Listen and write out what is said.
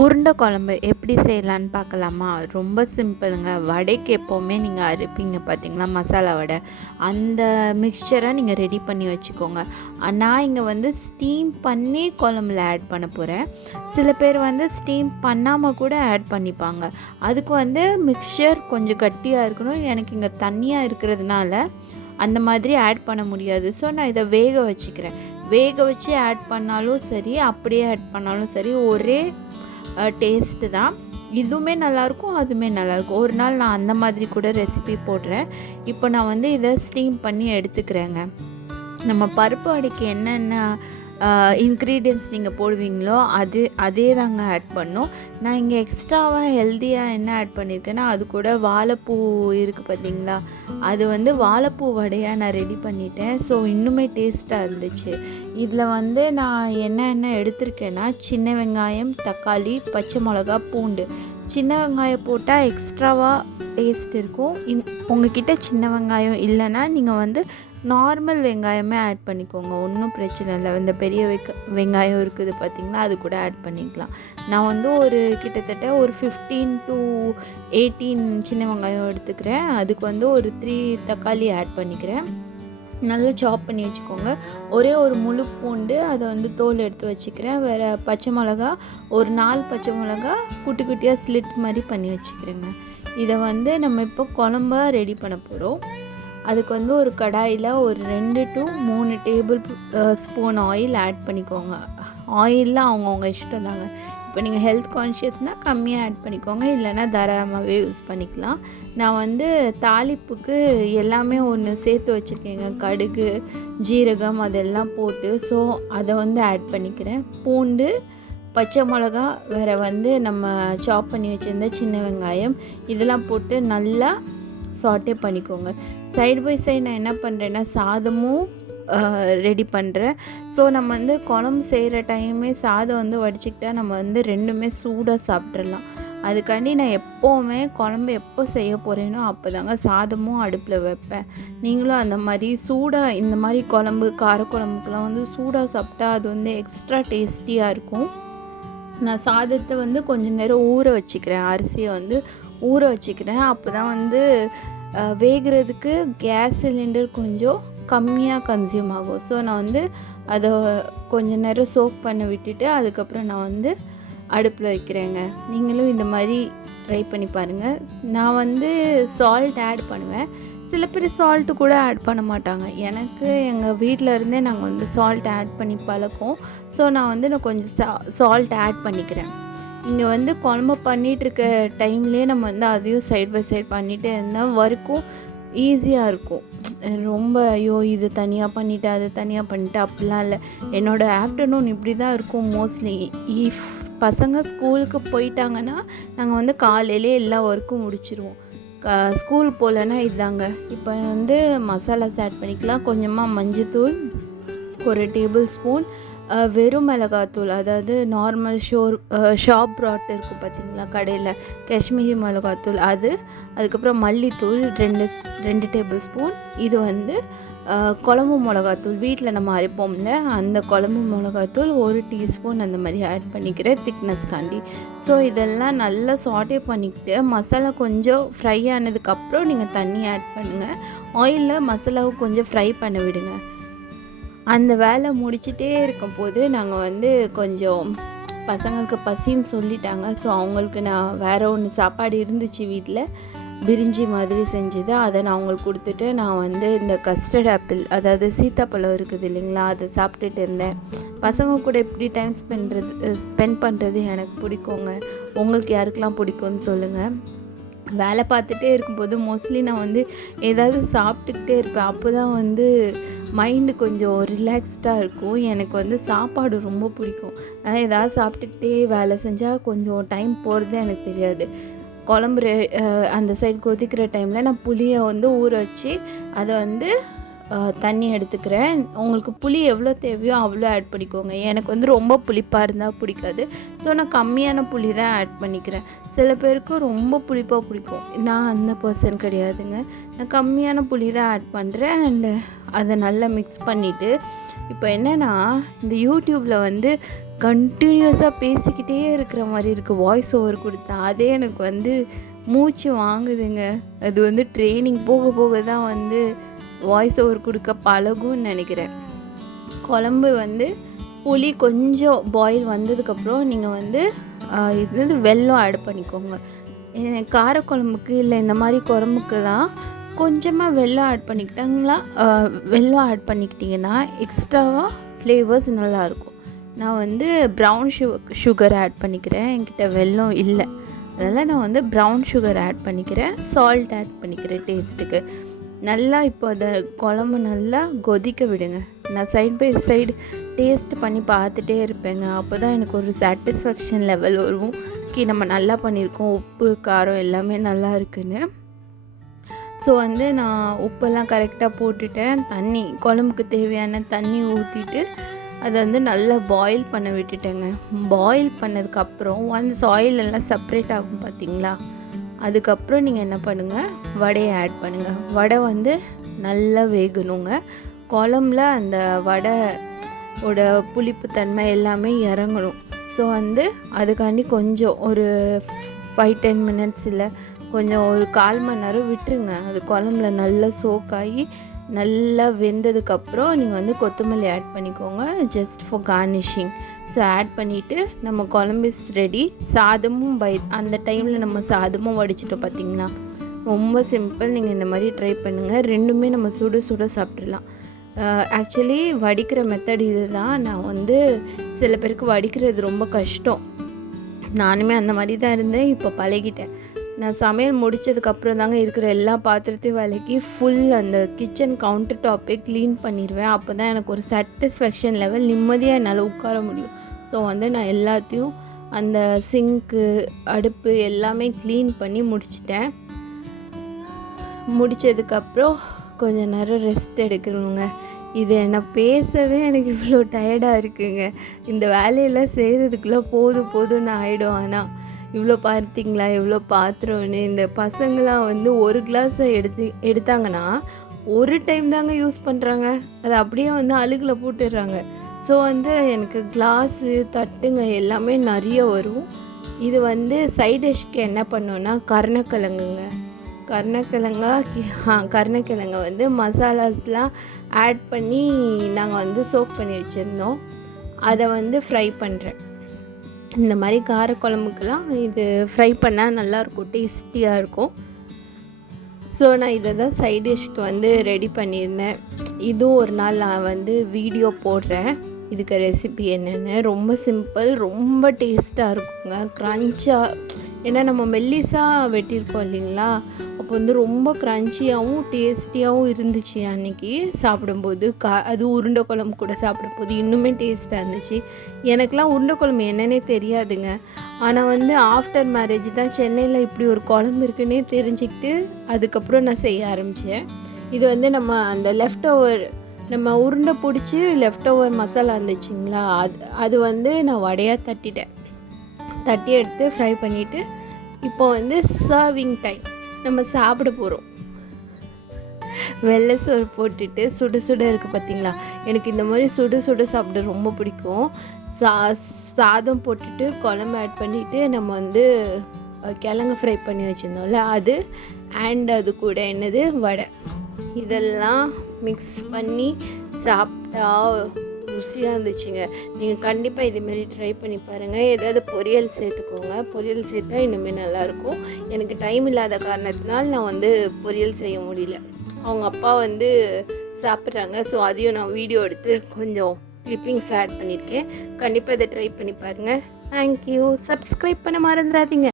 உருண்டை குழம்பு எப்படி செய்யலான்னு பார்க்கலாமா? ரொம்ப சிம்பிளுங்க. வடைக்கு எப்போவுமே நீங்கள் அரைப்பீங்க பார்த்தீங்களா, மசாலா வடை, அந்த மிக்சரை நீங்கள் ரெடி பண்ணி வச்சுக்கோங்க. நான் இங்கே வந்து ஸ்டீம் பண்ணி குழம்புல ஆட் பண்ண போகிறேன். சில பேர் வந்து ஸ்டீம் பண்ணாமல் கூட ஆட் பண்ணிப்பாங்க. அதுக்கு வந்து மிக்சர் கொஞ்சம் கட்டியாக இருக்கணும். எனக்கு இங்கே தண்ணியாக இருக்கிறதுனால அந்த மாதிரி ஆட் பண்ண முடியாது. ஸோ நான் இதை வேக வச்சுக்கிறேன். வேக வச்சு ஆட் பண்ணாலும் சரி, அப்படியே ஆட் பண்ணாலும் சரி, ஒரே டேஸ்ட்டு தான். இதுவுமே நல்லாயிருக்கும், அதுவுமே நல்லாயிருக்கும். ஒரு நாள் நான் அந்த மாதிரி கூட ரெசிபி போடுறேன். இப்போ நான் வந்து இதை ஸ்டீம் பண்ணி எடுத்துக்கிறேங்க. நம்ம பருப்பு வடைக்கு என்னென்ன இன்க்ரீடியன்ட்ஸ் நீங்கள் போடுவீங்களோ அதே தாங்க ஆட் பண்ணணும். நான் இங்கே எக்ஸ்ட்ராவாக ஹெல்த்தியாக என்ன ஆட் பண்ணியிருக்கேன்னா, அது கூட வாழைப்பூ இருக்குது பார்த்தீங்களா, அது வந்து வாழைப்பூ வடையாக நான் ரெடி பண்ணிட்டேன். ஸோ இன்னுமே டேஸ்ட்டாக இருந்துச்சு. இதில் வந்து நான் என்ன எடுத்திருக்கேன்னா, சின்ன வெங்காயம், தக்காளி, பச்சை மிளகா, பூண்டு. சின்ன வெங்காயம் போட்டால் எக்ஸ்ட்ராவாக டேஸ்ட் இருக்கும். உங்ககிட்ட சின்ன வெங்காயம் இல்லைன்னா நீங்கள் வந்து நார்மல் வெங்காயமே ஆட் பண்ணிக்கோங்க, ஒன்றும் பிரச்சனை இல்லை. இந்த பெரிய வெங்காயம் இருக்குது பார்த்திங்களா, அது கூட ஆட் பண்ணிக்கலாம். நான் வந்து கிட்டத்தட்ட ஒரு 15 to 18 சின்ன வெங்காயம் எடுத்துக்கிறேன். அதுக்கு வந்து ஒரு 3 தக்காளி ஆட் பண்ணிக்கிறேன். நல்லா சாப் பண்ணி வச்சுக்கோங்க. ஒரே ஒரு முழு பூண்டு, அதை வந்து தோல் எடுத்து வச்சுக்கிறேன். வேறு பச்சை மிளகா, ஒரு 4 பச்சை மிளகா குட்டி குட்டியாக ஸ்லிட் மாதிரி பண்ணி வச்சுக்கிறேங்க. இதை வந்து நம்ம இப்போ குழம்பா ரெடி பண்ண போகிறோம். அதுக்கு வந்து ஒரு கடாயில் ஒரு 2 to 3 tablespoon oil add பண்ணிக்கோங்க. ஆயிலில் அவங்கவுங்க இஷ்டம் தாங்க. இப்போ நீங்கள் ஹெல்த் கான்ஷியஸ்னால் கம்மியாக ஆட் பண்ணிக்கோங்க, இல்லைன்னா தாராளமாகவே யூஸ் பண்ணிக்கலாம். நான் வந்து தாளிப்புக்கு எல்லாமே ஒன்று சேர்த்து வச்சுருக்கேங்க. கடுகு, ஜீரகம் அதெல்லாம் போட்டு, ஸோ அதை வந்து ஆட் பண்ணிக்கிறேன். பூண்டு, பச்சை மிளகா, வேறு வந்து நம்ம சாப் பண்ணி வச்சுருந்த சின்ன வெங்காயம், இதெல்லாம் போட்டு நல்லா சாட்டே பண்ணிக்கோங்க. சைடு பை சைடு நான் என்ன பண்ணுறேன்னா, சாதமும் ரெடி பண்ணுறேன். ஸோ நம்ம வந்து குழம்பு செய்கிற டைமே சாதம் வந்து வடிச்சிக்கிட்டா நம்ம வந்து ரெண்டுமே சூடாக சாப்பிட்றலாம். அதுக்காண்டி நான் எப்போவுமே குழம்பு எப்போ செய்ய போகிறேனோ அப்போ தாங்க சாதமும் அடுப்பில் வைப்பேன். நீங்களும் அந்த மாதிரி சூடாக, இந்த மாதிரி குழம்பு, காரக்குழம்புக்கெலாம் வந்து சூடாக சாப்பிட்டா அது வந்து எக்ஸ்ட்ரா டேஸ்டியாக இருக்கும். நான் சாதத்தை வந்து கொஞ்சம் நேரம் ஊற வச்சுக்கிறேன், அரிசியை வந்து ஊற வச்சுக்கிறேன். அப்போ தான் வந்து வேகிறதுக்கு கேஸ் சிலிண்டர் கொஞ்சம் கம்மியாக கன்சியூம் ஆகும். ஸோ நான் வந்து அதை கொஞ்சம் நேரம் சோக் பண்ண விட்டுட்டு அதுக்கப்புறம் நான் வந்து அடுப்பில் வைக்கிறேங்க. நீங்களும் இந்த மாதிரி ட்ரை பண்ணி பாருங்கள். நான் வந்து சால்ட் ஆட் பண்ணுவேன். சில பேர் சால்ட்டு கூட ஆட் பண்ண மாட்டாங்க. எனக்கு எங்கள் வீட்டில் இருந்தே நாங்கள் வந்து சால்ட் ஆட் பண்ணி பழக்கம். ஸோ நான் கொஞ்சம் சால்ட் ஆட் பண்ணிக்கிறேன். இங்கே வந்து குழம்பு பண்ணிகிட்ருக்க டைம்லேயே நம்ம வந்து அதையும் சைட் பை சைட் பண்ணிகிட்டே இருந்தால் வரைக்கும் ஈஸியாக இருக்கும். ரொம்ப ஐயோ இது தனியாக பண்ணிவிட்டு அது தனியாக பண்ணிவிட்டு அப்படிலாம் இல்லை. என்னோடய ஆஃப்டர்நூன் இப்படி தான் இருக்கும் மோஸ்ட்லி. இஃப் பசங்க ஸ்கூலுக்கு போயிட்டாங்கன்னா நாங்கள் வந்து காலையிலே எல்லா ஒர்க்கும் முடிச்சிடுவோம். ஸ்கூல் போகலன்னா இதுதாங்க. இப்போ வந்து மசாலாஸ் ஆட் பண்ணிக்கலாம். கொஞ்சமாக மஞ்சத்தூள், ஒரு டேபிள் ஸ்பூன் வெறும் மிளகாத்தூள், அதாவது நார்மல் ஷாப் ப்ராட் இருக்கும் பார்த்திங்களா கடையில், காஷ்மீரி மிளகாத்தூள் அது. அதுக்கப்புறம் மல்லித்தூள் 2 டேபிள் ஸ்பூன். இது வந்து குழம்பு மிளகாத்தூள், வீட்டில் நம்ம அரைப்போம்ல அந்த குழம்பு மிளகாத்தூள் 1 டீஸ்பூன் அந்த மாதிரி ஆட் பண்ணிக்கிறேன் திக்னஸ்காண்டி. ஸோ இதெல்லாம் நல்லா சாட்டே பண்ணிக்கிட்டு மசாலா கொஞ்சம் ஃப்ரை ஆனதுக்கப்புறம் நீங்கள் தண்ணி ஆட் பண்ணுங்கள். ஆயிலில் மசாலாவை கொஞ்சம் ஃப்ரை பண்ண விடுங்க. அந்த வேலை முடிச்சுட்டே இருக்கும்போது நாங்கள் வந்து கொஞ்சம் பசங்களுக்கு பசின்னு சொல்லிட்டாங்க. ஸோ அவங்களுக்கு நான் வேறு ஒன்று சாப்பாடு இருந்துச்சு வீட்டில், பிரிஞ்சி மாதிரி செஞ்சது, அதை நான் அவங்களுக்கு கொடுத்துட்டு நான் வந்து இந்த கஸ்டர்ட் ஆப்பிள், அதாவது சீத்தாப்பழம் இருக்குது இல்லைங்களா, அதை சாப்பிட்டுட்டு இருந்தேன். பசங்க கூட எப்படி டைம் ஸ்பெண்ட் பண்ணுறது எனக்கு பிடிக்குங்க. உங்களுக்கு யாருக்கெல்லாம் பிடிக்கும்னு சொல்லுங்கள். வேலை பார்த்துட்டே இருக்கும்போது மோஸ்ட்லி நான் வந்து ஏதாவது சாப்பிட்டுக்கிட்டே இருப்பேன். அப்போ தான் வந்து மைண்டு கொஞ்சம் ரிலாக்ஸ்டாக இருக்கும். எனக்கு வந்து சாப்பாடு ரொம்ப பிடிக்கும். ஏதாவது சாப்பிட்டுக்கிட்டே வேலை செஞ்சால் கொஞ்சம் டைம் போகிறதே எனக்கு தெரியாது. குழம்பு அந்த சைடு கொதிக்கிற டைமில் நான் புளியை வந்து ஊற வச்சு அதை வந்து தண்ணி எடுத்துக்கிறேன். உங்களுக்கு புளி எவ்வளோ தேவையோ அவ்வளோ ஆட் பண்ணிக்கோங்க. எனக்கு வந்து ரொம்ப புளிப்பாக இருந்தால் பிடிக்காது. ஸோ நான் கம்மியான புளி தான் ஆட் பண்ணிக்கிறேன். சில பேருக்கு ரொம்ப புளிப்பாக பிடிக்கும். நான் அந்த பர்சன் கிடையாதுங்க. நான் கம்மியான புளி தான் ஆட் பண்ணுறேன். அண்டு அதை நல்லா மிக்ஸ் பண்ணிவிட்டு இப்போ என்னென்னா, இந்த யூடியூப்பில் வந்து கண்டினியூஸாக பேசிக்கிட்டே இருக்கிற மாதிரி இருக்குது. வாய்ஸ் ஓவர் கொடுத்தா அதே எனக்கு வந்து மூச்சு வாங்குதுங்க. அது வந்து ட்ரெயினிங் போக போக தான் வந்து வாய்ஸ் ஓவர் கொடுக்க பழகும்னு நினைக்கிறேன். குழம்பு வந்து புளி கொஞ்சம் பாயில் வந்ததுக்கப்புறம் நீங்கள் வந்து இது வெல்லம் ஆட் பண்ணிக்கோங்க. காரக்குழம்புக்கு இல்லை இந்த மாதிரி குழம்புக்கெல்லாம் கொஞ்சமாக வெல்லம் ஆட் பண்ணிக்கிட்டாங்களா, வெல்லம் ஆட் பண்ணிக்கிட்டிங்கன்னா எக்ஸ்ட்ராவாக ஃப்ளேவர்ஸ் நல்லாயிருக்கும். நான் வந்து ப்ரௌன் சுகர் ஆட் பண்ணிக்கிறேன். என்கிட்ட வெல்லம் இல்லை, அதனால் நான் வந்து ப்ரௌன் சுகர் ஆட் பண்ணிக்கிறேன். சால்ட் ஆட் பண்ணிக்கிறேன் டேஸ்ட்டுக்கு. நல்லா இப்போ அதை குழம்பு நல்லா கொதிக்க விடுங்க. நான் சைட் பை சைடு டேஸ்ட் பண்ணி பார்த்துட்டே இருப்பேங்க. அப்போ தான் எனக்கு ஒரு சாட்டிஸ்ஃபேக்ஷன் லெவல் வரும். நம்ம நல்லா பண்ணியிருக்கோம், உப்பு காரம் எல்லாமே நல்லா இருக்குன்னு. ஸோ வந்து நான் உப்பெல்லாம் கரெக்டாக போட்டுட்டேன். தண்ணி குழம்புக்கு தேவையான தண்ணி ஊற்றிட்டு அதை வந்து நல்லா பாயில் பண்ண விட்டுட்டேங்க. பாயில் பண்ணதுக்கப்புறம் ஒன்ஸ் ஆயில் எல்லாம் செப்ரேட் ஆகும் பார்த்தீங்களா, அதுக்கப்புறம் நீங்கள் என்ன பண்ணுங்கள், வடையை ஆட் பண்ணுங்கள். வடை வந்து நல்லா வேகணுங்க. குழம்புல அந்த வடையோட புளிப்புத்தன்மை எல்லாமே இறங்கணும். ஸோ வந்து அதுக்காண்டி கொஞ்சம் ஒரு 5-10 மினிட்ஸ் இல்லை கொஞ்சம் ஒரு 1/4 மணி நேரம் விட்டுருங்க. அது குழம்புல நல்லா சோக்காகி நல்லா வெந்ததுக்கப்புறம் நீங்கள் வந்து கொத்தமல்லி ஆட் பண்ணிக்கோங்க, just for garnishing. So add பண்ணிவிட்டு நம்ம குழம்பு ரெடி. சாதமும் அந்த டைமில் நம்ம சாதமும் வடிச்சிட்டோம் பார்த்திங்களா. ரொம்ப சிம்பிள். நீங்கள் இந்த மாதிரி ட்ரை பண்ணுங்கள். ரெண்டுமே நம்ம சுட சுட சாப்பிட்றலாம். ஆக்சுவலி வடிக்கிற மெத்தட் இது தான். நான் வந்து சில பேருக்கு வடிக்கிறது ரொம்ப கஷ்டம். நானுமே அந்த மாதிரி தான் இருந்தேன், இப்போ பழகிட்டேன். நான் சமையல் முடித்ததுக்கப்புறம் தாங்க இருக்கிற எல்லா பாத்திரத்தையும் விலக்கி ஃபுல் அந்த கிச்சன் கவுண்டர் டாப்பே க்ளீன் பண்ணிடுவேன். அப்போ தான் எனக்கு ஒரு சாட்டிஸ்ஃபேக்ஷன் லெவல், நிம்மதியாக என்னால் உட்கார முடியும். ஸோ வந்து நான் எல்லாத்தையும் அந்த சிங்க்கு அடுப்பு எல்லாமே க்ளீன் பண்ணி முடிச்சிட்டேன். முடித்ததுக்கப்புறம் கொஞ்சம் நேரம் ரெஸ்ட் எடுக்கணுங்க. இது என்ன பேசவே எனக்கு இவ்வளோ டயர்டாக இருக்குங்க. இந்த வேலையெல்லாம் செய்கிறதுக்குள்ளே போதும்னு ஆகிடும். ஆனால் இவ்வளோ பார்த்தீங்களா எவ்வளோ பாத்திரம்னு. இந்த பசங்களாம் வந்து ஒரு கிளாஸை எடுத்தாங்கன்னா ஒரு டைம் தாங்க யூஸ் பண்ணுறாங்க. அதை அப்படியே வந்து அழுகில் போட்டுடுறாங்க. ஸோ வந்து எனக்கு கிளாஸு தட்டுங்க எல்லாமே நிறைய வரும். இது வந்து சைட் டிஷ்க்கு என்ன பண்ணோன்னா கருணக்கிழங்குங்க. கருணக்கிழங்க வந்து மசாலாஸ்லாம் ஆட் பண்ணி நாங்கள் வந்து சோக் பண்ணி வச்சுருந்தோம். அதை வந்து ஃப்ரை பண்ணுறேன். இந்த மாதிரி காரக்குழம்புக்கெல்லாம் இது ஃப்ரை பண்ணால் நல்லாயிருக்கும், டேஸ்டியாக இருக்கும். ஸோ நான் இதை தான் சைட் டிஷ்க்கு வந்து ரெடி பண்ணியிருந்தேன். இதுவும் ஒரு நாள் நான் வந்து வீடியோ போடுறேன், இதுக்கு ரெசிபி என்னென்னு. ரொம்ப சிம்பிள், ரொம்ப டேஸ்ட்டாக இருக்குங்க, க்ரன்ச்சாக. ஏன்னா நம்ம மெல்லிஸாக வெட்டியிருக்கோம் இல்லைங்களா, அப்போ வந்து ரொம்ப க்ரன்ச்சியாகவும் டேஸ்டியாகவும் இருந்துச்சு. அன்றைக்கி சாப்பிடும்போது அது உருண்டை குழம்பு கூட சாப்பிடும்போது இன்னுமே டேஸ்ட்டாக இருந்துச்சு. எனக்கெலாம் உருண்டை குழம்பு என்னன்னே தெரியாதுங்க. ஆனால் வந்து ஆஃப்டர் மேரேஜ் தான் சென்னையில் இப்படி ஒரு குழம்பு இருக்குன்னே தெரிஞ்சுக்கிட்டு அதுக்கப்புறம் நான் செய்ய ஆரம்பித்தேன். இது வந்து நம்ம அந்த லெஃப்ட் ஓவர், நம்ம உருண்டை பிடிச்சி லெஃப்ட் ஓவர் மசாலா இருந்துச்சுங்களா, அது வந்து நான் வடையாக தட்டி எடுத்து ஃப்ரை பண்ணிவிட்டு இப்போ வந்து சர்விங் டைம், நம்ம சாப்பிட போகிறோம். வெள்ளை சோறு போட்டுட்டு சுட சுட இருக்குது பார்த்திங்களா. எனக்கு இந்த மாதிரி சுட சுட சாப்பிட ரொம்ப பிடிக்கும். சாதம் போட்டுட்டு குழம்பு ஆட் பண்ணிவிட்டு நம்ம வந்து கிழங்கு ஃப்ரை பண்ணி வச்சுருந்தோம்ல அது, அண்ட் அது கூட என்னது வடை, இதெல்லாம் மிக்ஸ் பண்ணி சாப்பிட்டா ருசியாக இருந்துச்சுங்க. நீங்கள் கண்டிப்பாக இதேமாரி ட்ரை பண்ணி பாருங்கள். ஏதாவது பொரியல் சேர்த்துக்கோங்க, பொரியல் சேர்த்தா இன்னுமே நல்லாயிருக்கும். எனக்கு டைம் இல்லாத காரணத்தினால் நான் வந்து பொரியல் செய்ய முடியல. அவங்க அப்பா வந்து சாப்பிட்றாங்க. ஸோ அதையும் நான் வீடியோ எடுத்து கொஞ்சம் கிளிப்பிங்ஸ் ஆட் பண்ணியிருக்கேன். கண்டிப்பாக இதை ட்ரை பண்ணி பாருங்கள். தேங்க்யூ. சப்ஸ்கிரைப் பண்ண மறந்துடாதீங்க.